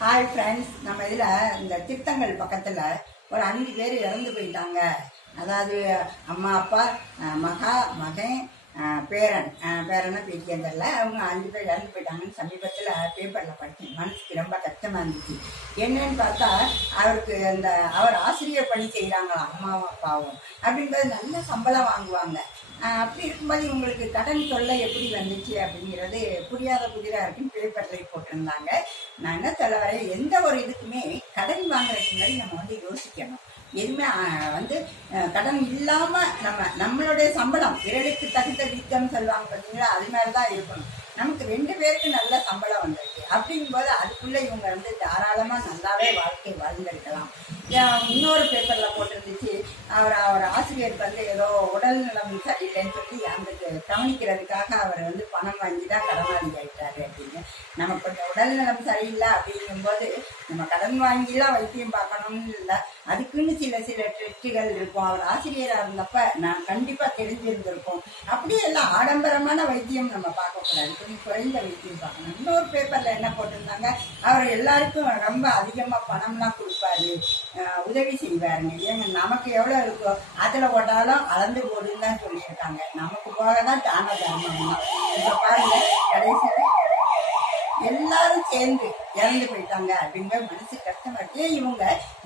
Hi friends, நம்ம இதில் இந்த திருத்தங்கள் பக்கத்தில் ஒரு 5 பேர் இறந்து போயிட்டாங்க. அதாவது அம்மா, அப்பா, மகா, மகன், பேரனை பேட்டியம் தெரியல. அவங்க 5 பேர் இறந்து போயிட்டாங்கன்னு சமீபத்தில் பேப்பரில் படித்தேன். மனசுக்கு ரொம்ப கஷ்டமாக இருந்துச்சு. என்னன்னு பார்த்தா அவர் ஆசிரியர் பணி செய்கிறாங்களாம், அம்மாவும் அப்பாவும். அப்படின்றது நல்ல சம்பளம் வாங்குவாங்க. அப்படி இருக்கும்போது இவங்களுக்கு கடன் தொல்லை எப்படி வந்துச்சு அப்படிங்கிறது புரியாத புதிராக இருக்குன்னு பேப்பரில் போட்டிருந்தாங்க. நான் என்ன சொல்ல வரேன், எந்த ஒரு இதுக்குமே கடன் வாங்குறதுக்கு முன்னாடி நம்ம யோசிக்கணும். எதுவுமே கடன் இல்லாமல் நம்மளுடைய சம்பளம் விரலுக்கு தகுந்த வீக்கம் சொல்லுவாங்க பார்த்தீங்களா, அது மாதிரி தான் இருக்கணும். நமக்கு 2 பேருக்கு நல்ல சம்பளம் வந்திருக்கு அப்படிங்கும்போது அதுக்குள்ளே இவங்க தாராளமாக நல்லாவே வாழ்க்கை வாழ்ந்திருக்கலாம். இன்னொரு பேப்பரில் போட்டிருந்துச்சு, அவர் ஆசிரியருக்கு ஏதோ உடல் நலம் சரியில்லைன்னு சொல்லி அந்த கவனிக்கிறதுக்காக அவர் பணம் வாங்கி தான் கடனாளி ஆயிட்டாரு அப்படின்னு. நமக்கு கொஞ்சம் உடல் நலம் சரியில்லை அப்படிங்கும்போது நம்ம கடன் வாங்கிலாம் வைத்தியம் பார்க்கணும்னு இல்லை, அதுக்குன்னு சில ட்ரிட்டுகள் இருக்கும். அவர் ஆசிரியராக இருந்தப்ப நான் கண்டிப்பாக தெரிஞ்சிருந்திருக்கோம். அப்படியே எல்லாம் ஆடம்பரமான வைத்தியம் நம்ம பார்க்கக்கூடாது, கொஞ்சம் குறைந்த வைத்தியம் பார்க்கணும். இன்னொரு பேப்பரில் என்ன போட்டிருந்தாங்க, அவர் எல்லாருக்கும் ரொம்ப அதிகமாக பணம்லாம் கொடுப்பாரு, உதவி செய்வாருங்க. ஏங்க நமக்கு எவ்வளோ இருக்கோ அதில் போட்டாலும் அளந்து போடுன்னு தான் சொல்லியிருக்காங்க. நமக்கு போக தான் தான தர்மம். இப்போ பாருங்க, கடைசியில் எல்லாரும் சேர்ந்து இறந்து போயிட்டாங்க அப்படிங்கிற மனசு கஷ்டமா இருக்கு. இவங்க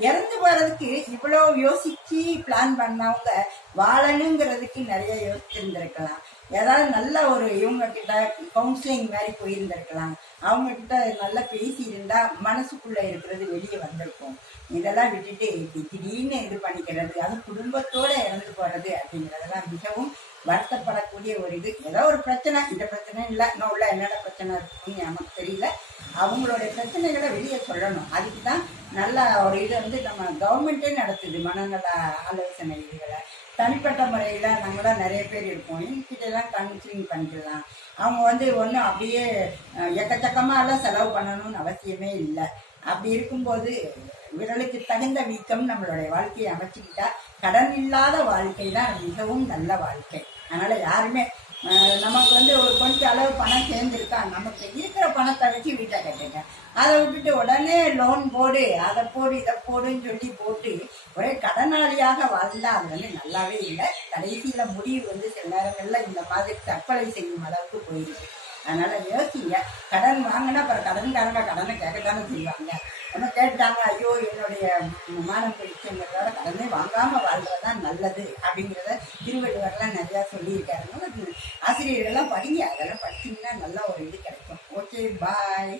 இறந்து போறதுக்கு இவ்வளோ யோசிச்சு பிளான் பண்ணவங்க வாழணுங்கிறதுக்கு நிறைய யோசிச்சிருந்திருக்கலாம். ஏதாவது நல்ல ஒரு இவங்க கிட்ட கவுன்சிலிங் மாதிரி போயிருந்திருக்கலாம். அவங்க கிட்ட நல்லா பேசியிருந்தா மனசுக்குள்ள இருக்கிறது வெளியே வந்திருக்கும். இதெல்லாம் விட்டுட்டு திடீர்னு இது பண்ணிக்கிறது, அது குடும்பத்தோட இறந்து போறது அப்படிங்கிறதெல்லாம் மிகவும் வருத்தப்படக்கூடிய ஒரு இது. ஏதோ ஒரு பிரச்சனை, இந்த பிரச்சனை இல்லை, இன்னும் உள்ள என்னென்ன பிரச்சனை இருக்குன்னு நமக்கு தெரியல. அவங்களுடைய பிரச்சனைகளை வெளியே சொல்லணும். அதுக்கு தான் நல்ல ஒரு இது நம்ம கவர்மெண்ட்டே நடத்துது மனநல ஆலோசனை இதுகளை. தனிப்பட்ட முறையில் நாங்களாம் நிறைய பேர் இருப்போம், எங்ககிட்டலாம் கவுன்சிலிங் பண்ணிக்கலாம். அவங்க ஒன்றும் அப்படியே எக்கச்சக்கமாக எல்லாம் செலவு பண்ணணும்னு அவசியமே இல்லை. அப்படி இருக்கும்போது விரலுக்கு தகுந்த வீக்கம் நம்மளுடைய வாழ்க்கையை அமைச்சுக்கிட்டா கடன் இல்லாத வாழ்க்கை தான் மிகவும் நல்ல வாழ்க்கை. அதனால யாருமே நமக்கு ஒரு கொஞ்சம் அளவு பணம் சேர்ந்துருக்கா, நமக்கு இருக்கிற பணத்தை வச்சு வீட்டை கட்டுங்க. அதை விட்டுட்டு உடனே லோன் போடு, அதை போடு, இதை போடுன்னு சொல்லி போட்டு ஒரே கடனாளியாக வாழ்ந்தா அது நல்லாவே இல்லை. கடைசியில முடிவு சில நேரங்கள்ல இந்த மாதிரி தற்கொலை செய்யும் அளவுக்கு போயிருக்கு. அதனால யோசிங்க. கடன் வாங்கினா அப்புறம் கடன்காரங்க கடனை கேட்கத்தானே செய்வாங்க. நம்ம கேட்டாங்க, ஐயோ என்னுடைய மானம் போயிடுச்சுங்கிறதோட கடனே வாங்காமல் வாழ்றதுதான் நல்லது அப்படிங்கிறத திருவள்ளுவர்லாம் நிறையா சொல்லியிருக்காருங்க. ஆசிரியர்கள்லாம் படிங்க, அதெல்லாம் படிச்சிங்கன்னா நல்ல ஒரு இது கிடைக்கும். ஓகே, பாய்.